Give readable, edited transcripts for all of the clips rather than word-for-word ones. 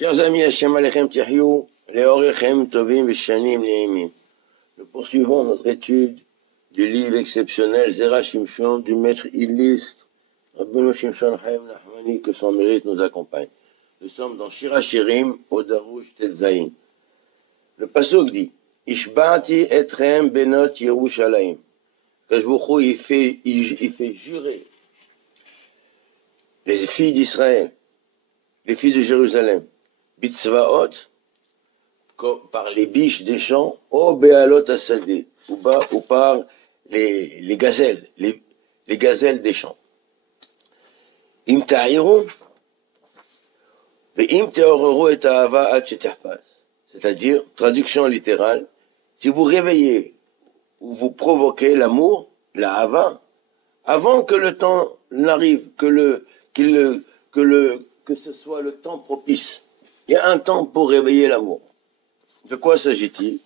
Chers amis, Hashem Alechem Tihyou, Leorechem Tovim Veshanim Neimim. Nous poursuivons notre étude du livre exceptionnel Zera Shimshon du maître illustre Rabbeinu Shimshon Chaim Nachmani, que son mérite nous accompagne. Nous sommes dans Shir HaShirim au Darouche Tetzaïn. Le pasuk dit Ishba'ati etrem benot Yerushalayim. Kajbouchou, il fait jurer les filles d'Israël, les filles de Jérusalem, Bitzvaot, par les biches des champs, O Bealot Asadeh, ou par les gazelles, les gazelles des champs. Im Ta'iru, Ve'im Te'oreru et Ahava Ad Sheterpaz. C'est-à-dire, traduction littérale, si vous réveillez ou vous provoquez l'amour, la hava, avant que le temps n'arrive, que ce soit le temps propice. Il y a un temps pour réveiller l'amour. De quoi s'agit-il?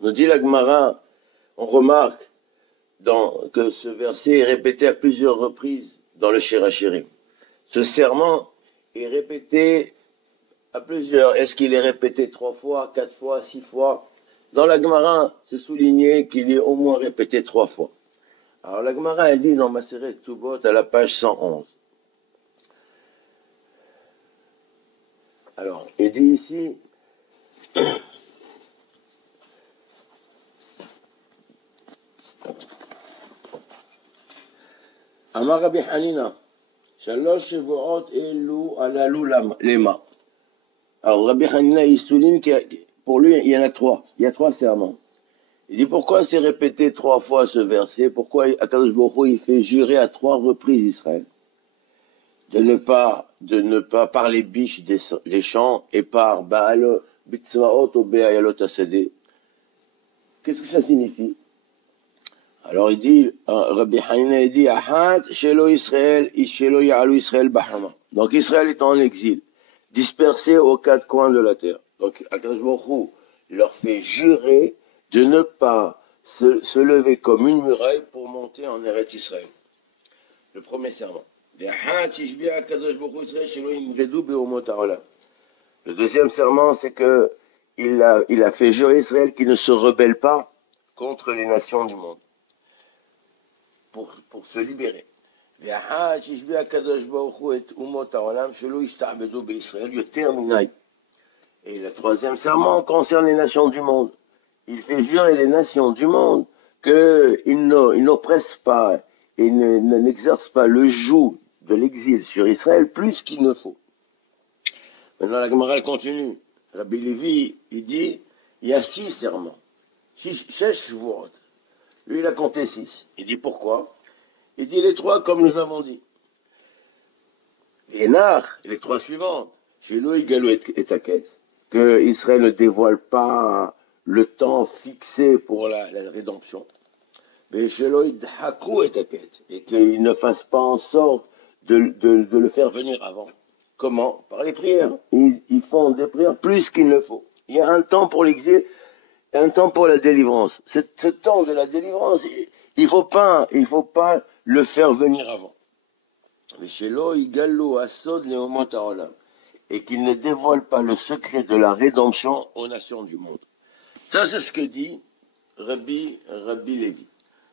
Nous dit la Gemara, on remarque que ce verset est répété à plusieurs reprises dans le Shir HaShirim. Ce serment est répété à plusieurs. Est-ce qu'il est répété 3 fois, 4 fois, 6 fois? Dans la Gemara, c'est souligné qu'il est au moins répété 3 fois. Alors la Gemara, elle dit dans Maseret Ktubot à la page 111. Alors, il dit ici, Amar Rabbi Hanina, Shalosh Shevuot Elu Alalu Lema. Alors Rabbi Hanina, il souligne que pour lui, il y en a 3. Il y a 3 serments. Il dit pourquoi c'est répété 3 fois ce verset? Pourquoi Akadosh Baruch Hu, il fait jurer à 3 reprises Israël de ne pas par les biches des champs et par Baal Bitzvaot ou Be'ayalot Asadeh. Qu'est-ce que ça signifie? Alors il dit, Rabbi Hanina, il dit, Ahat Shelo Israël, Shelo Ya'alu Israël Bahama. Donc Israël est en exil, dispersé aux 4 coins de la terre. Donc Akadosh Baruch Hu leur fait jurer de ne pas se lever comme une muraille pour monter en Eretz Israël. Le premier serment. Le deuxième serment, c'est que il a fait jurer Israël qu'il ne se rebelle pas contre les nations du monde pour se libérer. Et le troisième serment concerne les nations du monde. Il fait jurer les nations du monde qu'ils n'oppressent pas et n'exercent pas le joug de l'exil sur Israël plus qu'il ne faut. Maintenant, la Gemara continue. Rabbi Lévi, il dit, il y a 6 serments. 6 Shvuot. Lui, il a compté 6. Il dit pourquoi? Il dit les 3 comme nous avons dit. Les 3 suivantes. Shelo Igalo et Taket. Que Israël ne dévoile pas le temps fixé pour la rédemption. Mais Shelo Idhaku et Taket. Et qu'il ne fasse pas en sorte de le faire venir avant. Comment? Par les prières. Ils font des prières plus qu'il ne faut. Il y a un temps pour l'exil, un temps pour la délivrance. Ce temps de la délivrance, il faut pas le faire venir avant. Mais Shelo Igalo Asod Leomot Haolam. Et qu'il ne dévoile pas le secret de la rédemption aux nations du monde. Ça, c'est ce que dit Rabbi Lévi.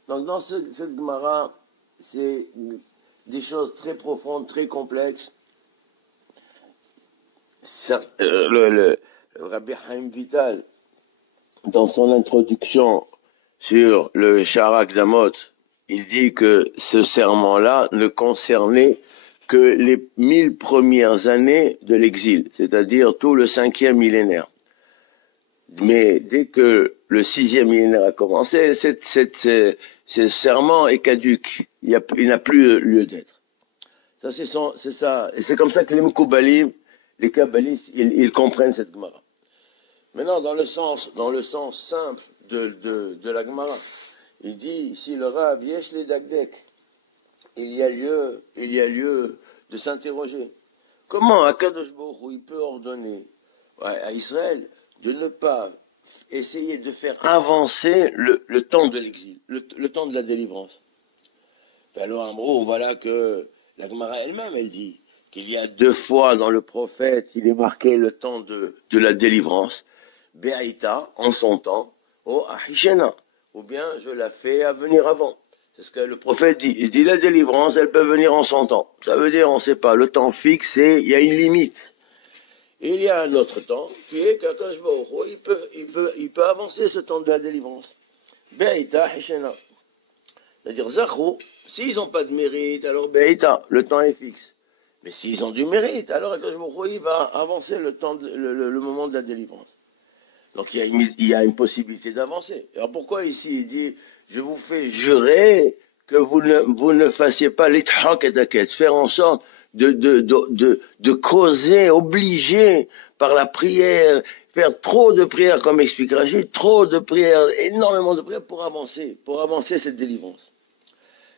Donc, dans cette Gemara, c'est des choses très profondes, très complexes. Le Rabbi Chaim Vital, dans son introduction sur le Sharak Damot, il dit que ce serment-là ne concernait que les 1000 premières années de l'exil, c'est-à-dire tout le 5e millénaire. Mais dès que le 6e millénaire a commencé, ce serment est caduc. Il n'a plus lieu d'être. Ça, c'est ça. Et c'est comme ça que les Mekoubalim, les Kabbalistes, ils comprennent cette Gemara. Maintenant, dans le sens simple de la Gemara, il dit ici le Rav, Yesh le Dagdek. Il y a lieu de s'interroger. Comment Akadosh Baruch Hu, il peut ordonner à Israël de ne pas essayer de faire avancer le temps de l'exil, le temps de la délivrance? Alors, en gros, voilà que la Gemara elle-même, elle dit qu'il y a 2 fois dans le prophète, il est marqué le temps de la délivrance, Be'aïta, en son temps, ou Ahishena, ou bien je la fais à venir avant. C'est ce que le prophète dit. Il dit la délivrance, elle peut venir en son temps. Ça veut dire, on ne sait pas, le temps fixe, il y a une limite. Et il y a un autre temps qui est qu'Akadosh Baruch Hu, il peut avancer ce temps de la délivrance. Be'aïta, Ahishena. C'est-à-dire, Zachou, s'ils n'ont pas de mérite, alors Be'aïta, le temps est fixe. Mais s'ils ont du mérite, alors Akadosh Baruch Hu, il va avancer le temps, le moment de la délivrance. Donc il y a une possibilité d'avancer. Alors pourquoi ici il dit, je vous fais jurer que vous ne fassiez pas l'ithaq et taket, faire en sorte de causer, obliger par la prière, faire trop de prières, comme explique Rachid, trop de prières, énormément de prières pour avancer cette délivrance.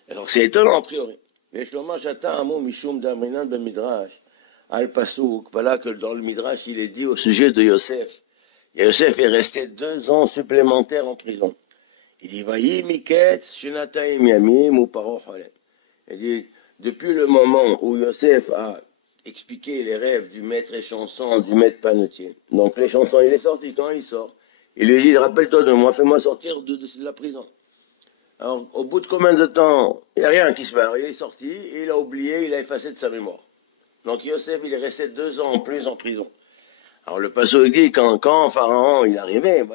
Alors c'est étonnant a priori. Mais Shlomo j'attends un mot mishum d'aminan ben midrash, al pasouk, voilà que dans le midrash il est dit au sujet de Yosef. Yosef est resté 2 ans supplémentaires en prison. Il dit, Vayi miket shenataim yamim ou paro cholem. Il dit, depuis le moment où Yosef a expliqué les rêves du maître échanson, du maître panetier. Donc l'échanson, il est sorti. Quand il sort, il lui dit, rappelle-toi de moi, fais-moi sortir de la prison. Alors, au bout de combien de temps, il n'y a rien qui se passe. Il est sorti, et il a oublié, il a effacé de sa mémoire. Donc Yosef, il est resté 2 ans en plus en prison. Alors le passage dit, quand Pharaon il arrivait,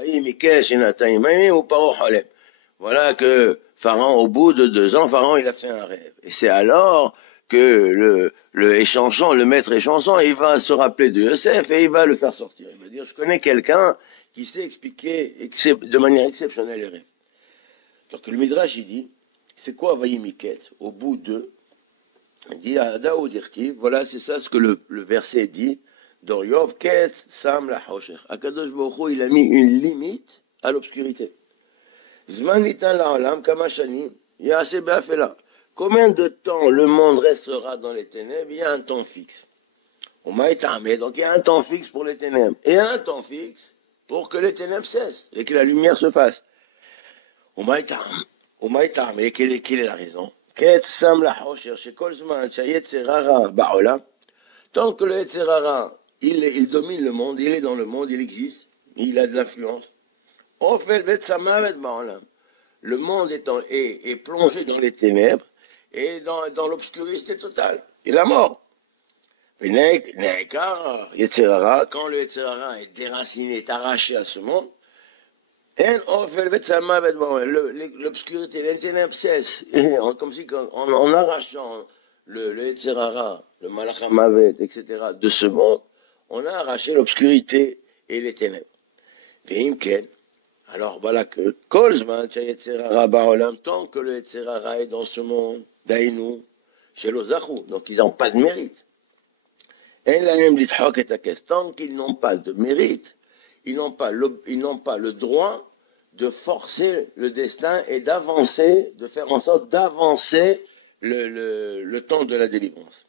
voilà que Pharaon, au bout de 2 ans, Pharaon il a fait un rêve. Et c'est alors que le échanson, le maître échanson, il va se rappeler de Yosef et il va le faire sortir. Il va dire, je connais quelqu'un qui sait expliquer de manière exceptionnelle les rêves. Donc le Midrash il dit, c'est quoi Vayimiket au bout de, il dit, Ada Dirtiv, voilà c'est ça ce que le verset dit, Doriov Ket Sam la Hosher. Akadosh Baruch Hu, il a mis une limite à l'obscurité. Zman nitan la'olam kama shanim ya'aseh be'afela. Combien de temps le monde restera dans les ténèbres? Il y a un temps fixe. On m'a étamé, donc il y a un temps fixe pour les ténèbres. Et un temps fixe pour que les ténèbres cessent et que la lumière se fasse. On m'a étamé, quelle est la raison? Ket Sam la Hosher, shekol zman shayetzerara ba'olam. Tant que le Yetzerara, il domine le monde, il est dans le monde, il existe, il a de l'influence. On fait le monde est plongé dans les ténèbres et dans l'obscurité totale. Et la mort. Quand le Yetzerara est déraciné, est arraché à ce monde, l'obscurité, les ténèbres cessent. Comme si en arrachant le Yetzerara, le Malach HaMavet, etc., de ce monde, on a arraché l'obscurité et les ténèbres. Veimken, alors voilà que, Kolzman, tant que le Yetzerara est dans ce monde, Dainu, chez l'Ozachu, donc ils n'ont pas de mérite. Tant qu'ils n'ont pas de mérite, ils n'ont pas le droit de forcer le destin et d'avancer, de faire en sorte d'avancer le temps de la délivrance,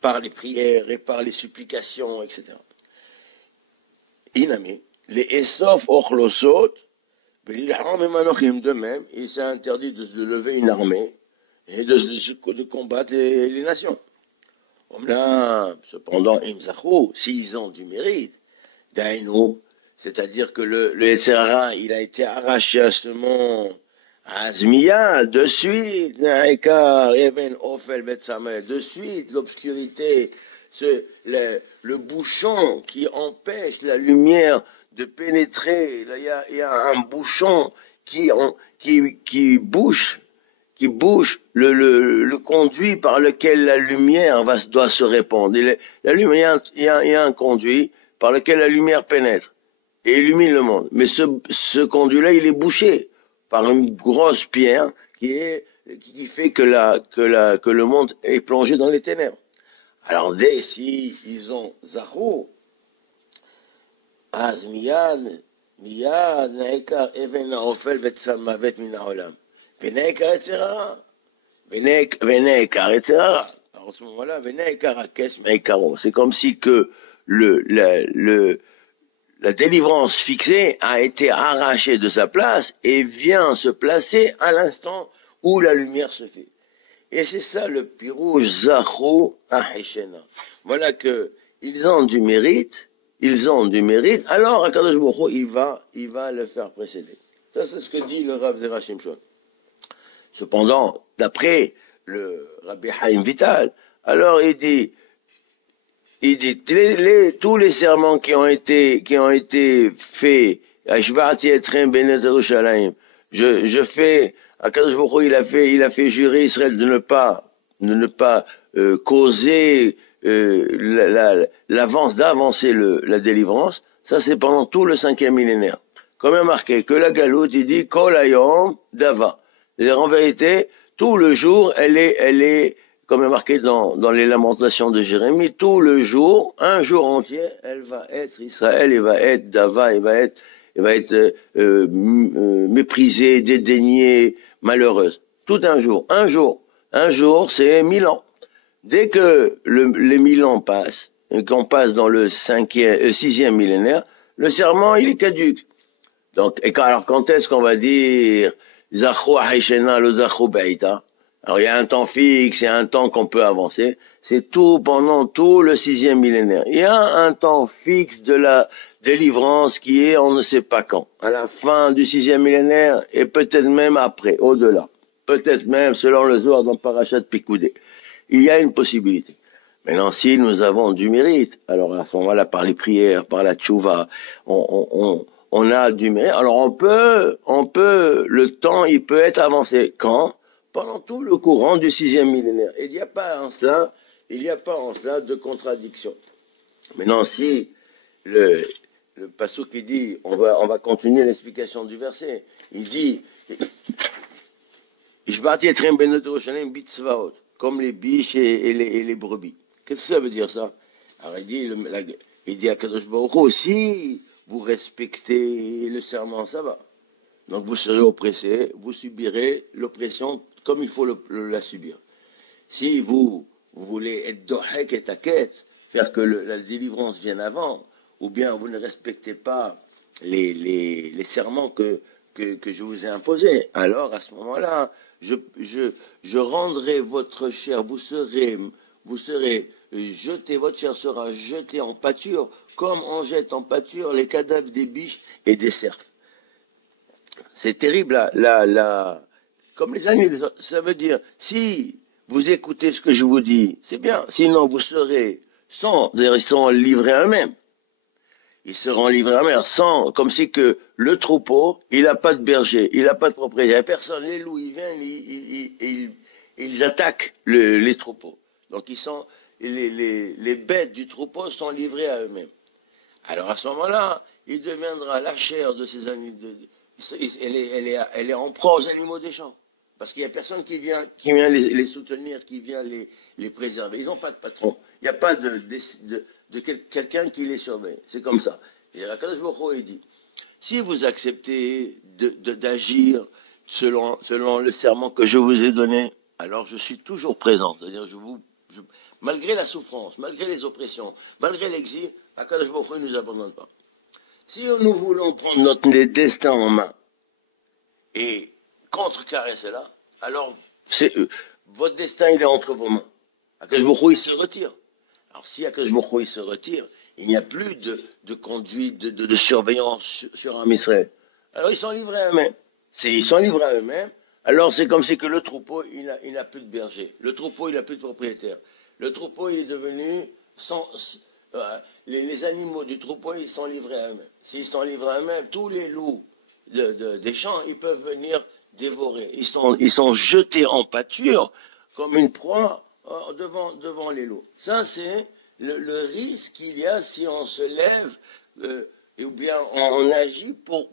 par les prières et par les supplications, etc. Inami, les Esof Ochlosot, de même, il s'est interdit de lever une armée et de combattre les nations. Cependant, Imzachou, s'ils ont du mérite, Dainu, c'est-à-dire que le Yetzerara, il a été arraché à ce monde, Azmiya, de suite, de suite, l'obscurité, le bouchon qui empêche la lumière de pénétrer. Là, il y a un bouchon qui bouche le conduit par lequel la lumière doit se répandre. La lumière, il y a un conduit par lequel la lumière pénètre et illumine le monde. Mais ce conduit-là, il est bouché par une grosse pierre qui fait que le monde est plongé dans les ténèbres. Alors dès si ils ont Zachou, Az miyad naikar even ha'ofel vetzamavet min ha'olam. Venaikar etzerara. Venaikar etzerara. Alors à ce moment-là, venaikar hakes meikaro. C'est comme si que la délivrance fixée a été arrachée de sa place et vient se placer à l'instant où la lumière se fait. Et c'est ça le pirouge Zachou Ahishena. Voilà que ils ont du mérite, alors Akadosh Baruch Hu, il va le faire précéder. Ça, c'est ce que dit le Rav Zera Shimshon. Cependant, d'après le Rabbi Haïm Vital, alors il dit tous les serments qui ont été faits, je fais, Akadosh Baruch Hu, il a fait jurer Israël de ne pas causer d'avancer la délivrance. Ça, c'est pendant tout le 5e millénaire. Comme il marqué que la galoute, il dit Kol Hayom Dava. C'est-à-dire, en vérité, tout le jour, elle est, comme il est marqué dans les lamentations de Jérémie, tout le jour, un jour entier, elle va être Israël, elle va être Dava, elle va être méprisée, dédaignée, malheureuse. Tout un jour. Un jour, c'est 1000 ans. Dès que les 1000 ans passent, et qu'on passe dans le 6e millénaire, le serment, il est caduque. Donc, alors quand est-ce qu'on va dire Zachou Haishena lo Zachou Beita? Alors il y a un temps fixe, il y a un temps qu'on peut avancer. C'est tout pendant tout le 6e millénaire. Il y a un temps fixe de la délivrance qui est on ne sait pas quand. À la fin du 6e millénaire et peut-être même après, au-delà. Peut-être même selon le Zohar dans Parashat Pikoudé. Il y a une possibilité. Maintenant, si nous avons du mérite, alors à ce moment-là, par les prières, par la tchouva, on a du mérite. Alors le temps, il peut être avancé. Quand? Pendant tout le courant du 6e millénaire. Il n'y a pas en ça de contradiction. Maintenant, si le passouk qui dit, on va continuer l'explication du verset. Il dit, comme les biches et les brebis. Qu'est-ce que ça veut dire ça? Alors il dit à Kadosh Baruch Hu, si vous respectez le serment, ça va. Donc vous serez oppressé, vous subirez l'oppression comme il faut la subir. Si vous voulez être dohek et taket, faire que la délivrance vienne avant, ou bien vous ne respectez pas les serments que je vous ai imposés, alors à ce moment-là, je rendrai votre chair, vous serez jeté, votre chair sera jetée en pâture, comme on jette en pâture les cadavres des biches et des cerfs. C'est terrible, comme les animaux. Ça veut dire, si vous écoutez ce que je vous dis, c'est bien. Sinon, vous serez ils seront livrés à eux-mêmes. Ils seront livrés à eux-mêmes, comme si que le troupeau, il n'a pas de berger, il n'a pas de propriétaire. Personne, les loups, ils viennent, ils attaquent les troupeaux. Donc, les bêtes du troupeau sont livrées à eux-mêmes. Alors, à ce moment-là, il deviendra la chair de ces animaux. Elle est en proie aux animaux des champs. Parce qu'il n'y a personne qui vient les soutenir, qui vient les préserver. Ils n'ont pas de patron. Il n'y a pas de quelqu'un qui les surveille. C'est comme ça. Et Akadosh Baruch Hu dit, si vous acceptez d'agir selon le serment que je vous ai donné, alors je suis toujours présent. C'est-à-dire, malgré la souffrance, malgré les oppressions, malgré l'exil, Akadosh Baruch Hu ne nous abandonne pas. Si nous voulons prendre notre destin en main et contrecarrer cela, alors votre destin il est entre vos mains. Akadosh Baruch Hu il se retire. Alors si Akadosh Baruch Hu il se retire, il n'y a plus de conduite, de surveillance sur un Israël. Alors ils sont livrés à eux-mêmes. Ils sont livrés à eux-mêmes. Alors c'est comme si que le troupeau il n'a plus de berger. Le troupeau il n'a plus de propriétaire. Le troupeau il est devenu les animaux du troupeau, ils sont livrés à eux-mêmes. S'ils sont livrés à eux-mêmes, tous les loups des champs, ils peuvent venir dévorer. Ils sont jetés en pâture comme une proie devant les loups. Ça, c'est le risque qu'il y a si on se lève ou bien on agit pour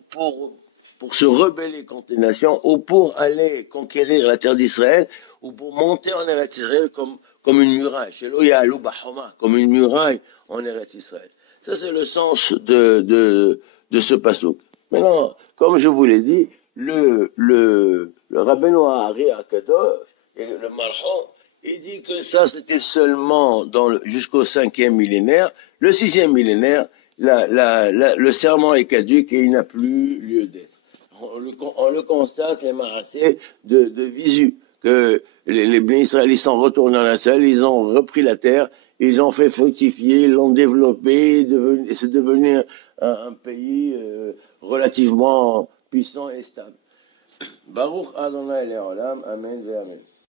se rebeller contre les nations ou pour aller conquérir la terre d'Israël ou pour monter en Eretz Israël comme une muraille. Chez l'Oyalou Bahoma, comme une muraille en Eretz Israël. Ça, c'est le sens de ce passouk. Maintenant, comme je vous l'ai dit, le Rabbeinu Hari Akadosh et le Malchon, il dit que ça, c'était seulement jusqu'au 5e millénaire. Le 6e millénaire, le serment est caduque et il n'a plus lieu d'être. On le constate, les marassés de visu, que les Bnei Israël, ils sont retournés en la selle, ils ont repris la terre, ils ont fait fructifier, ils l'ont développé, et c'est devenu un pays relativement puissant et stable. Baruch Adonai Leolam, Amen ve Amen.